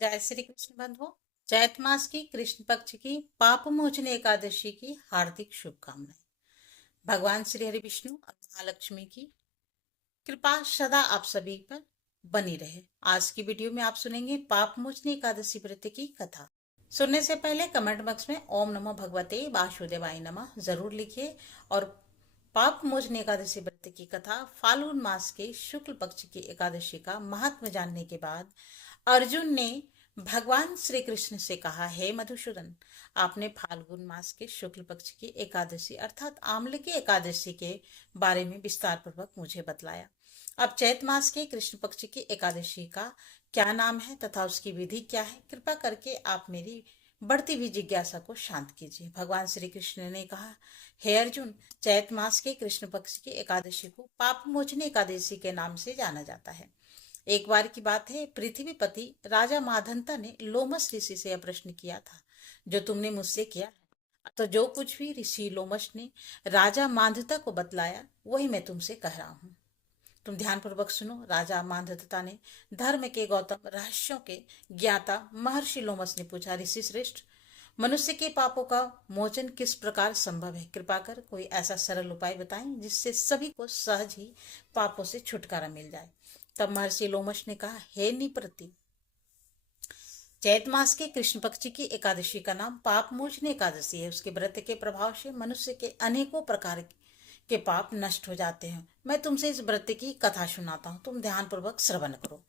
जय श्री कृष्ण बंधुओं। चैत मास की कृष्ण पक्ष की पाप मोचनी एकादशी की हार्दिक शुभकामनाएं। भगवान श्री हरि विष्णु और महालक्ष्मी की कृपा सदा आप सभी पर बनी रहे। आज की वीडियो में आप सुनेंगे पाप मोचनी एकादशी व्रत की कथा। सुनने से पहले कमेंट बॉक्स में ओम नमो भगवते वासुदेवाय नमः जरूर लिखिए। और पाप मोचनी एकादशी व्रत की कथा फाल्गुन मास के शुक्ल पक्ष की एकादशी का महत्व जानने के बाद अर्जुन ने भगवान श्री कृष्ण से कहा, हे मधुसूदन, आपने फाल्गुन मास के शुक्ल पक्ष की एकादशी अर्थात आम्ल की एकादशी के बारे में विस्तार पूर्वक मुझे बतलाया। अब चैत मास के कृष्ण पक्ष की एकादशी का क्या नाम है तथा उसकी विधि क्या है, कृपा करके आप मेरी बढ़ती हुई जिज्ञासा को शांत कीजिए। भगवान श्री कृष्ण ने कहा, हे अर्जुन, चैत मास के कृष्ण पक्ष की एकादशी को पाप मोचनी एकादशी के नाम से जाना जाता है। एक बार की बात है, पृथ्वीपति राजा माधंता ने लोमस ऋषि से यह प्रश्न किया था, जो तुमने मुझसे किया है। तो जो कुछ भी ऋषि लोमस ने राजा मांधता को बतलाया वही मैं तुमसे कह रहा हूँ। तुम ध्यान पूर्वक सुनो। राजा मांधता ने धर्म के गौतम रहस्यों के ज्ञाता महर्षि लोमस ने पूछा, ऋषि श्रेष्ठ, मनुष्य के पापों का मोचन किस प्रकार संभव है? कृपा कर कोई ऐसा सरल उपाय बताएं जिससे सभी को सहज ही पापों से छुटकारा मिल जाए। तब महर्षि लोमश ने कहा, हे निप्रति, चैत मास के कृष्ण पक्ष की एकादशी का नाम पाप मोचनी एकादशी है। उसके व्रत के प्रभाव से मनुष्य के अनेकों प्रकार के पाप नष्ट हो जाते हैं। मैं तुमसे इस व्रत की कथा सुनाता हूँ, तुम ध्यान पूर्वक श्रवण करो।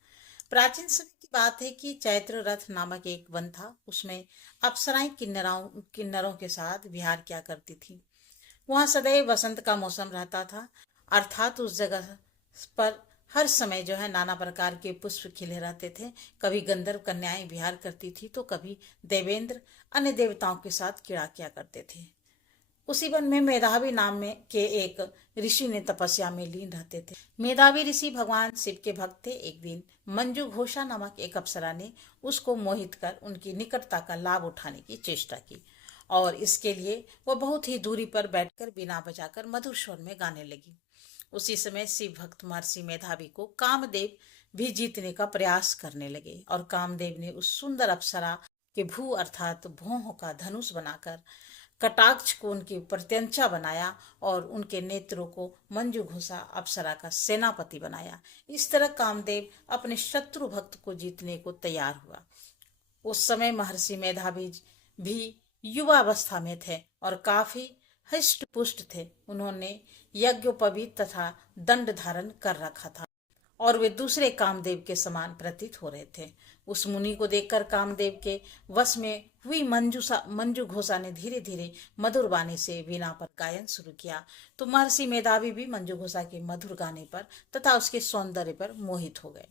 प्राचीन समय की बात है कि चैत्र रथ नामक एक वन था। उसमें अप्सराएं किन्नरों के साथ विहार किया करती थी। वहां सदैव वसंत का मौसम रहता था, अर्थात उस जगह पर हर समय जो है नाना प्रकार के पुष्प खिले रहते थे। कभी गंधर्व कन्याएं विहार करती थी तो कभी देवेंद्र अन्य देवताओं के साथ क्रीड़ा किया करते थे। उसी वन में मेधावी नाम में के एक ऋषि ने तपस्या में लीन रहते थे। मेधावी ऋषि भगवान शिव के भक्त थे। एक दिन मंजू घोषा नामक एक अप्सरा ने उसको मोहित कर उनकी निकटता का लाभ उठाने की चेष्टा की और इसके लिए वह बहुत ही दूरी पर बैठकर बिना बजाकर मधुर स्वर में गाने लगी। उसी समय शिव भक्त महर्षि मेधावी को कामदेव भी जीतने का प्रयास करने लगे और कामदेव ने उस सुंदर अप्सरा के भू अर्थात भौहों का धनुष बनाकर कटाक्ष को उनकी प्रत्यंचा बनाया और उनके नेत्रों को मंजू घोषा अप्सरा का सेनापति बनाया। इस तरह कामदेव अपने शत्रु भक्त को जीतने को तैयार हुआ। उस समय महर्षि मेधावी भी युवावस्था में थे और काफी हृष्ट पुष्ट थे। उन्होंने यज्ञोपवीत तथा दंड धारण कर रखा था और वे दूसरे कामदेव के समान प्रतीत हो रहे थे। उस मुनि को देखकर कामदेव के वश में हुई मंजू घोषा ने धीरे धीरे मधुर वाणी से वीणा पर गायन शुरू किया। तो महर्षि मेधावी भी मंजू घोषा के मधुर गाने पर तथा उसके सौंदर्य पर मोहित हो गए।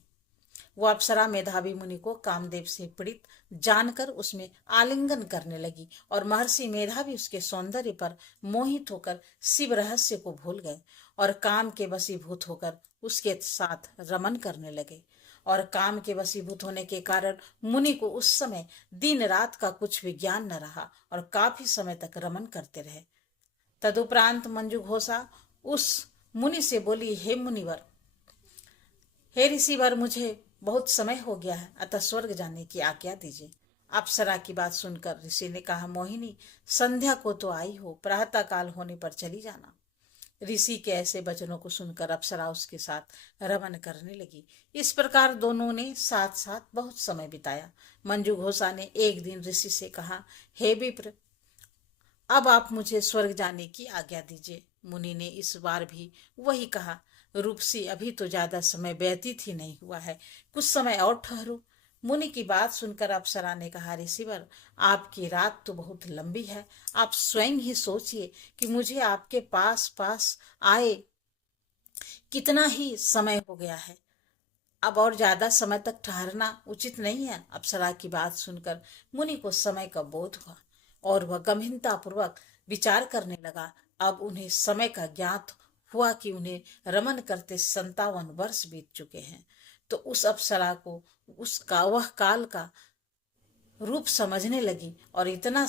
वो अप्सरा मेधावी मुनि को कामदेव से पीड़ित जानकर उसमें आलिंगन करने लगी और महर्षि मेधावी उसके सौंदर्य पर मोहित होकर शिव रहस्य को भूल गए और काम के वशीभूत होकर उसके साथ रमन करने लगे। और काम के वशीभूत होने के कारण मुनि को उस समय दिन रात का कुछ भी ज्ञान न रहा और काफी समय तक रमन करते रहे। तदुपरांत मंजू घोषा उस मुनि से बोली, हे मुनिवर, हे ऋषिवर, मुझे बहुत समय हो गया है, अतः स्वर्ग जाने की आज्ञा दीजिए। अप्सरा की बात सुनकर ऋषि ने कहा, मोहिनी, संध्या को तो आई हो, प्रातः काल होने पर चली जाना। ऋषि के ऐसे वचनों को सुनकर अप्सरा उसके साथ रमन करने लगी। इस प्रकार दोनों ने साथ साथ बहुत समय बिताया। मंजू घोषा ने एक दिन ऋषि से कहा, हे विप्र, अब आप मुझे स्वर्ग जाने की आज्ञा दीजिए। मुनि ने इस बार भी वही कहा, रूपसी, अभी तो ज्यादा समय व्यतीत ही नहीं हुआ है, कुछ समय और ठहरो। मुनि की बात सुनकर अप्सरा ने कहा, ऋषिवर, आपकी रात तो बहुत लंबी है, आप स्वयं ही सोचिए कि मुझे आपके पास पास आए कितना ही समय हो गया है। अब और ज्यादा समय तक ठहरना उचित नहीं है। अप्सरा की बात सुनकर मुनि को समय का बोध हुआ और वह गंभीरता पूर्वक विचार करने लगा। अब उन्हें समय का ज्ञात हुआ कि उन्हें रमन करते 57 वर्ष बीत चुके हैं। तो उस अप्सरा को उसका वह काल का रूप समझने लगी और इतना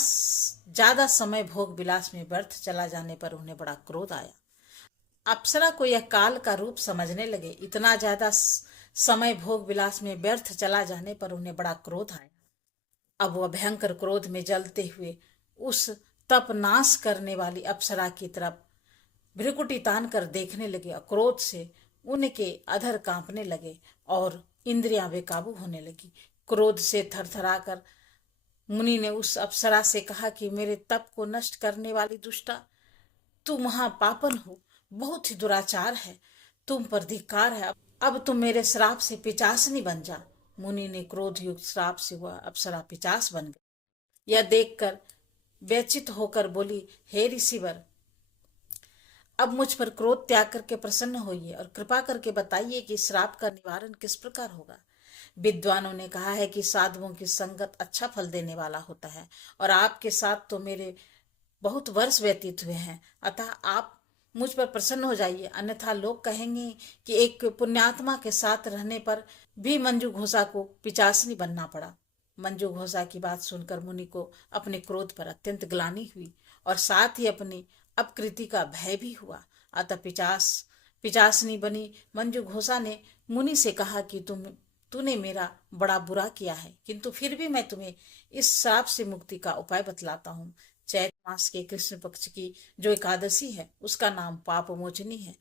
ज्यादा समय भोग विलास में व्यर्थ चला जाने पर उन्हें बड़ा क्रोध आया। अप्सरा को यह काल का रूप समझने लगे। इतना ज्यादा समय भोग विलास में व्यर्थ चला जाने पर उन्हें बड़ा क्रोध आया। अब वह भयंकर क्रोध में जलते हुए उस तप नाश करने वाली अप्सरा की तरफ भ्रिकुटी तान कर देखने लगे और क्रोध से उनके अधर कांपने लगे और इंद्रियां बेकाबू होने लगी। क्रोध से थरथराकर मुनि ने उस अप्सरा से कहा कि मेरे तप को नष्ट करने वाली दुष्टा, तू महापापन हो, बहुत ही दुराचार है, तुम पर धिक्कार है। अब तुम मेरे श्राप से पिचासनी बन जा। मुनि ने क्रोध युक्त श्राप से वह अप्सरा पिचास बन गई। यह देखकर व्यचित होकर बोली, हे ऋषिवर, अब मुझ पर क्रोध त्याग करके प्रसन्न होइए और कृपा करके बताइए कि श्राप का निवारण किस प्रकार होगा। विद्वानों ने कहा है कि साधुओं की संगत अच्छा फल देने वाला होता है और आपके साथ तो मेरे बहुत वर्ष व्यतीत हुए हैं, अतः आप मुझ पर प्रसन्न हो जाइए, अन्यथा लोग कहेंगे कि एक पुण्यात्मा के साथ रहने पर भी मंजू घोषा को पिचासनी बनना पड़ा। मंजू घोषा की बात सुनकर मुनि को अपने क्रोध पर अत्यंत ग्लानि हुई और साथ ही अपनी अपकृति का भय भी हुआ। अतः पिचासनी बनी मंजू घोषा ने मुनि से कहा कि तूने मेरा बड़ा बुरा किया है, किंतु फिर भी मैं तुम्हें इस श्राप से मुक्ति का उपाय बतलाता हूँ। चैत मास के कृष्ण पक्ष की जो एकादशी है उसका नाम पाप मोचनी है।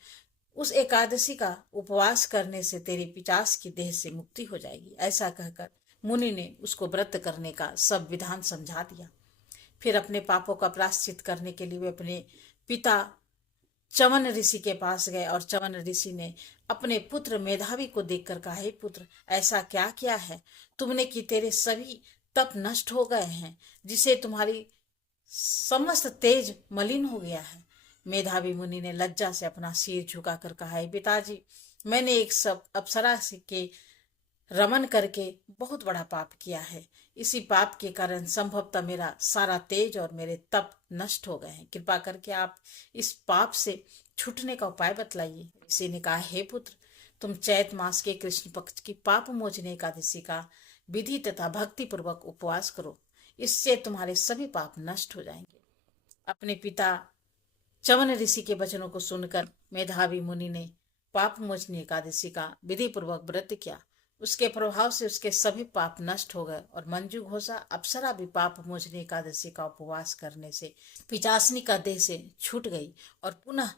उस एकादशी का उपवास करने से तेरी पिचास की देह से मुक्ति हो जाएगी। ऐसा कहकर मुनि ने उसको व्रत करने का सब विधान समझा दिया। फिर अपने पापों का प्रायश्चित करने के लिए वे अपने पिता चवन ऋषि के पास गए और चवन ऋषि ने अपने पुत्र मेधावी को देखकर कहा, हे पुत्र, ऐसा क्या किया है तुमने कि तेरे सभी तप नष्ट हो गए हैं, जिसे तुम्हारी समस्त तेज मलिन हो गया है। मेधावी मुनि ने लज्जा से अपना सिर झुकाकर कहा, हे पिताजी, मैंने एक सब अप्सरा के रमन करके बहुत बड़ा पाप किया है। इसी पाप के कारण संभवतः मेरा सारा तेज और मेरे तप नष्ट हो गए हैं। कृपा करके आप इस पाप से छूटने का उपाय बतलाइए। ऋषि ने कहा, हे पुत्र, तुम चैत मास के कृष्ण पक्ष की पाप मोचनी एकादशी का विधि तथा भक्ति पूर्वक उपवास करो, इससे तुम्हारे सभी पाप नष्ट हो जाएंगे। अपने पिता चवन ऋषि के वचनों को सुनकर मेधावी मुनि ने पाप मोचनी एकादशी का विधि पूर्वक व्रत किया। उसके प्रभाव से उसके सभी पाप नष्ट हो गए और मंजू घोषा अप्सरा भी पाप मोचनी एकादशी का उपवास करने से पिचासनी का देह से छूट गई और पुनः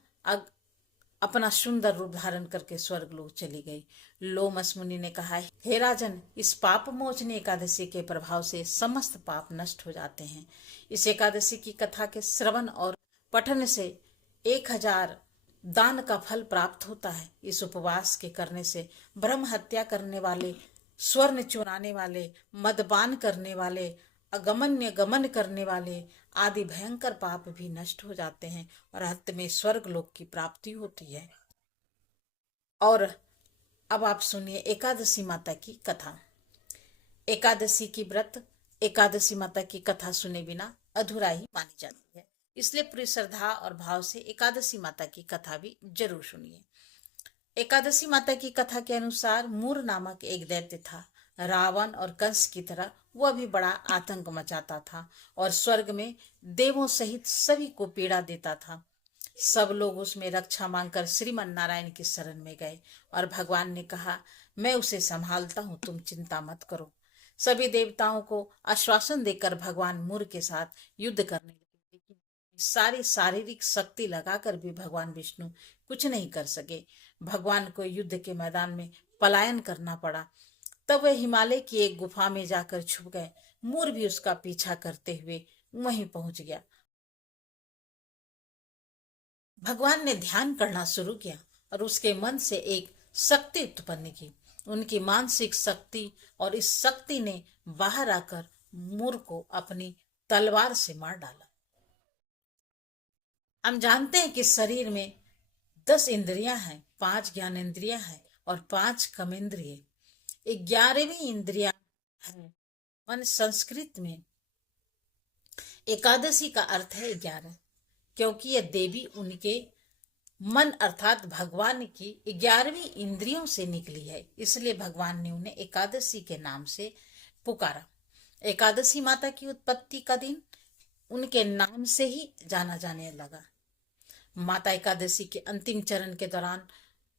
अपना सुंदर रूप धारण करके स्वर्ग लोक चली गई। लोमस मुनि ने कहा, हे राजन, इस पाप मोचनी एकादशी के प्रभाव से समस्त पाप नष्ट हो जाते हैं। इस एकादशी की कथा के श्रवण और पठन से 1000 दान का फल प्राप्त होता है। इस उपवास के करने से ब्रह्म हत्या करने वाले, स्वर्ण चुराने वाले, मदपान करने वाले, अगमन्य गमन करने वाले आदि भयंकर पाप भी नष्ट हो जाते हैं और अंत में स्वर्ग लोक की प्राप्ति होती है। और अब आप सुनिए एकादशी माता की कथा। एकादशी की व्रत एकादशी माता की कथा सुने बिना अधूरा ही मानी जाती है, इसलिए पूरी श्रद्धा और भाव से एकादशी माता की कथा भी जरूर सुनिए। एकादशी माता की कथा के अनुसार मूर नामक एक दैत्य था। रावण और कंस की तरह वह भी बड़ा आतंक मचाता था और स्वर्ग में देवों सहित सभी को पीड़ा देता था। सब लोग उसमें रक्षा मांगकर श्रीमन नारायण की शरण में गए और भगवान ने कहा, मैं उसे संभालता हूँ, तुम चिंता मत करो। सभी देवताओं को आश्वासन देकर भगवान मूर के साथ युद्ध करने लगे, लेकिन सारी शारीरिक शक्ति लगाकर भी भगवान विष्णु कुछ नहीं कर सके। भगवान को युद्ध के मैदान में पलायन करना पड़ा। तब वह हिमालय की एक गुफा में जाकर छुप गए। मूर भी उसका पीछा करते हुए वहीं पहुंच गया। भगवान ने ध्यान करना शुरू किया और उसके मन से एक शक्ति उत्पन्न की। उनकी मानसिक शक्ति और इस शक्ति ने बाहर आकर मूर को अपनी तलवार से मार डाला। हम जानते हैं कि शरीर में 10 इंद्रियां हैं, 5 ज्ञानेंद्रियां हैं और 5 कर्मेंद्रिय। 11वीं इंद्रिया है मन। संस्कृत में एकादशी का अर्थ है 11, क्योंकि यह देवी उनके मन अर्थात भगवान की 11वीं इंद्रियों से निकली है, इसलिए भगवान ने उन्हें एकादशी के नाम से पुकारा। एकादशी माता की उत्पत्ति का दिन उनके नाम से ही जाना जाने लगा। माता एकादशी के अंतिम चरण के दौरान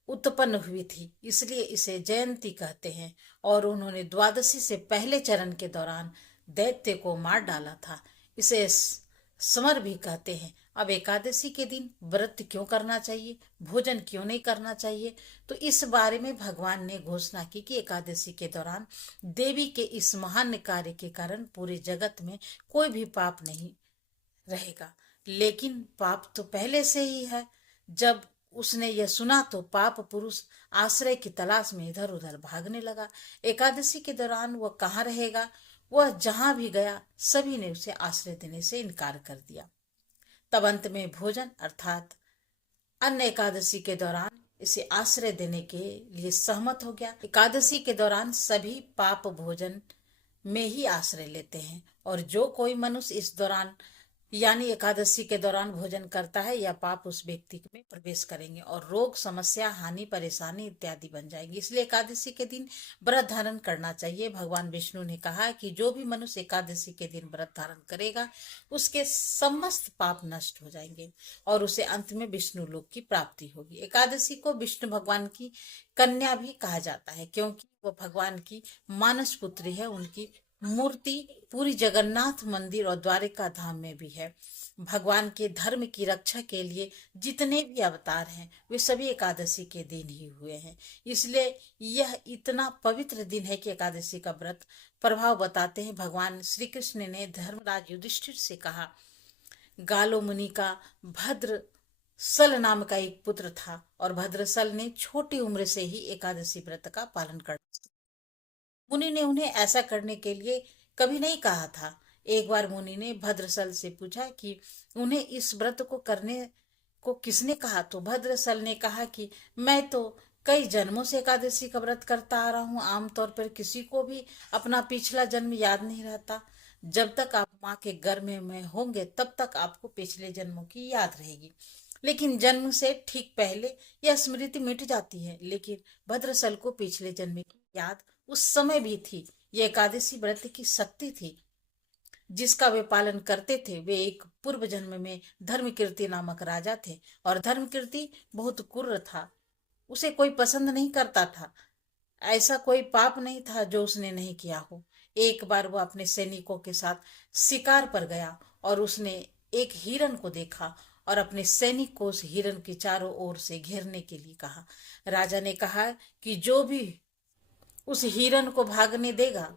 उत्पन्न हुई थी, इसलिए इसे जयंती कहते हैं। और उन्होंने द्वादशी से पहले चरण के दौरान दैत्य को मार डाला था। इसे समर भी कहते हैं। अब एकादशी के दिन व्रत क्यों करना चाहिए, भोजन क्यों नहीं करना चाहिए, तो इस बारे में भगवान ने घोषणा की कि एकादशी के दौरान देवी के इस महान कार्य के कारण पूरे जगत में कोई भी पाप नहीं रहेगा। लेकिन पाप तो पहले से ही है। जब उसने यह सुना तो पाप पुरुष आश्रय की तलाश में इधर उधर भागने लगा। एकादशी के दौरान वह कहाँ रहेगा? वह जहां भी गया सभी ने उसे आश्रय देने से इनकार कर दिया। तब अंत में भोजन अर्थात अन्य एकादशी के दौरान इसे आश्रय देने के लिए सहमत हो गया। एकादशी के दौरान सभी पाप भोजन में ही आश्रय लेते हैं, और जो कोई मनुष्य इस दौरान यानी एकादशी के दौरान भोजन करता है या पाप उस व्यक्ति में प्रवेश करेंगे और रोग समस्या हानि परेशानी इत्यादि बन जाएगी। इसलिए एकादशी के दिन व्रत धारण करना चाहिए। भगवान विष्णु ने कहा कि जो भी मनुष्य एकादशी के दिन व्रत धारण करेगा उसके समस्त पाप नष्ट हो जाएंगे और उसे अंत में विष्णु लोक की प्राप्ति होगी। एकादशी को विष्णु भगवान की कन्या भी कहा जाता है, क्योंकि वो भगवान की मानस पुत्री है। उनकी मूर्ति पूरी जगन्नाथ मंदिर और द्वारिका धाम में भी है। भगवान के धर्म की रक्षा के लिए जितने भी अवतार हैं वे सभी एकादशी के दिन ही हुए हैं। इसलिए यह इतना पवित्र दिन है कि एकादशी का व्रत प्रभाव बताते हैं। भगवान श्री कृष्ण ने धर्मराज युधिष्ठिर से कहा, गालो मुनि का भद्रसल नाम का एक पुत्र था और भद्रसल ने छोटी उम्र से ही एकादशी व्रत का पालन कर मुनि ने उन्हें ऐसा करने के लिए कभी नहीं कहा था। एक बार मुनि ने भद्रसल से पूछा कि उन्हें इस व्रत को करने को किसने कहा, तो भद्रसल ने कहा कि मैं तो कई जन्मों से एकादशी का व्रत करता आ रहा हूँ। आमतौर पर किसी को भी अपना पिछला जन्म याद नहीं रहता। जब तक आप माँ के गर्भ में होंगे तब तक आपको पिछले जन्मों की याद रहेगी, लेकिन जन्म से ठीक पहले यह स्मृति मिट जाती है। लेकिन भद्रसल को पिछले जन्म की याद उस समय भी थी। ये एकादशी व्रत की शक्ति थी जिसका वे पालन करते थे। वे एक पूर्व जन्म में धर्मकीर्ति नामक राजा थे और धर्मकीर्ति बहुत क्रूर था। उसे कोई पसंद नहीं करता था। ऐसा कोई पाप नहीं था जो उसने नहीं किया हो। एक बार वो अपने सैनिकों के साथ शिकार पर गया और उसने एक हिरण को देखा और अपने सैनिक को उस हिरण के चारों ओर से घेरने के लिए कहा। राजा ने कहा कि जो भी उस हिरण को भागने देगा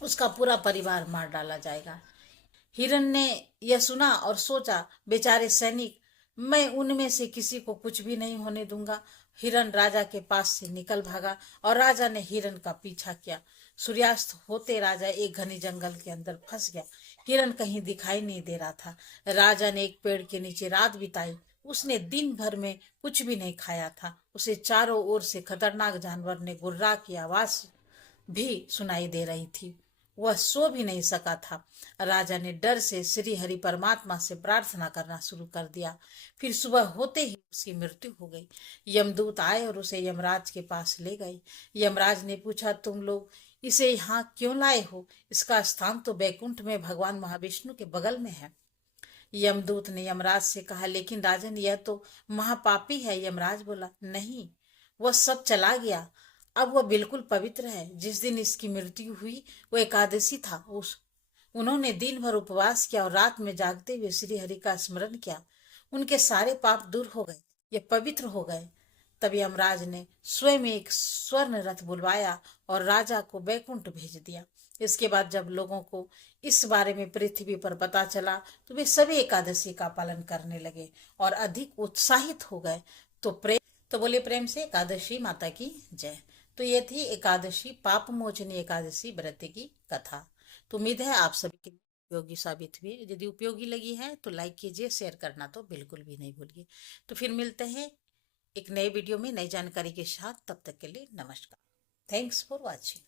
उसका पूरा परिवार मार डाला जाएगा। हिरण ने यह सुना और सोचा, बेचारे सैनिक, मैं उनमें से किसी को कुछ भी नहीं होने दूंगा। हिरण राजा के पास से निकल भागा और राजा ने हिरण का पीछा किया। सूर्यास्त होते राजा एक घने जंगल के अंदर फंस गया। हिरण कहीं दिखाई नहीं दे रहा था। राजा ने एक पेड़ के नीचे रात बिताई। उसने दिन भर में कुछ भी नहीं खाया था। उसे चारों ओर से खतरनाक जानवर ने गुर्रा की आवाज भी सुनाई दे रही थी। वह सो भी नहीं सका था। राजा ने डर से श्री हरि परमात्मा से प्रार्थना करना शुरू कर दिया। फिर सुबह होते ही उसकी मृत्यु हो गई। यमदूत आए और उसे यमराज के पास ले गए। यमराज ने पूछा, तुम लोग इसे यहाँ क्यों लाए हो? इसका स्थान तो बैकुंठ में भगवान महाविष्णु के बगल में है। यमदूत ने यमराज से कहा, लेकिन राजन यह तो महापापी है। यमराज बोला, नहीं, वह सब चला गया। अब वह बिल्कुल पवित्र है। जिस दिन इसकी मृत्यु हुई वो एकादशी था। उन्होंने दिन भर उपवास किया और रात में जागते हुए श्री हरि का स्मरण किया। उनके सारे पाप दूर हो गए, ये पवित्र हो गए। तब यमराज ने स्वयं एक स्वर्ण रथ बुलवाया और राजा को बैकुंठ भेज दिया। इसके बाद जब लोगों को इस बारे में पृथ्वी पर पता चला तो वे सभी एकादशी का पालन करने लगे और अधिक उत्साहित हो गए। तो बोले प्रेम से एकादशी माता की जय। तो ये थी एकादशी पाप मोचनी एकादशी व्रत की कथा। तो उम्मीद है आप सभी के लिए उपयोगी साबित हुई। यदि उपयोगी लगी है तो लाइक कीजिए, शेयर करना तो बिल्कुल भी नहीं भूलिए। तो फिर मिलते हैं एक नए वीडियो में नई जानकारी के साथ। तब तक के लिए नमस्कार। Thanks for watching.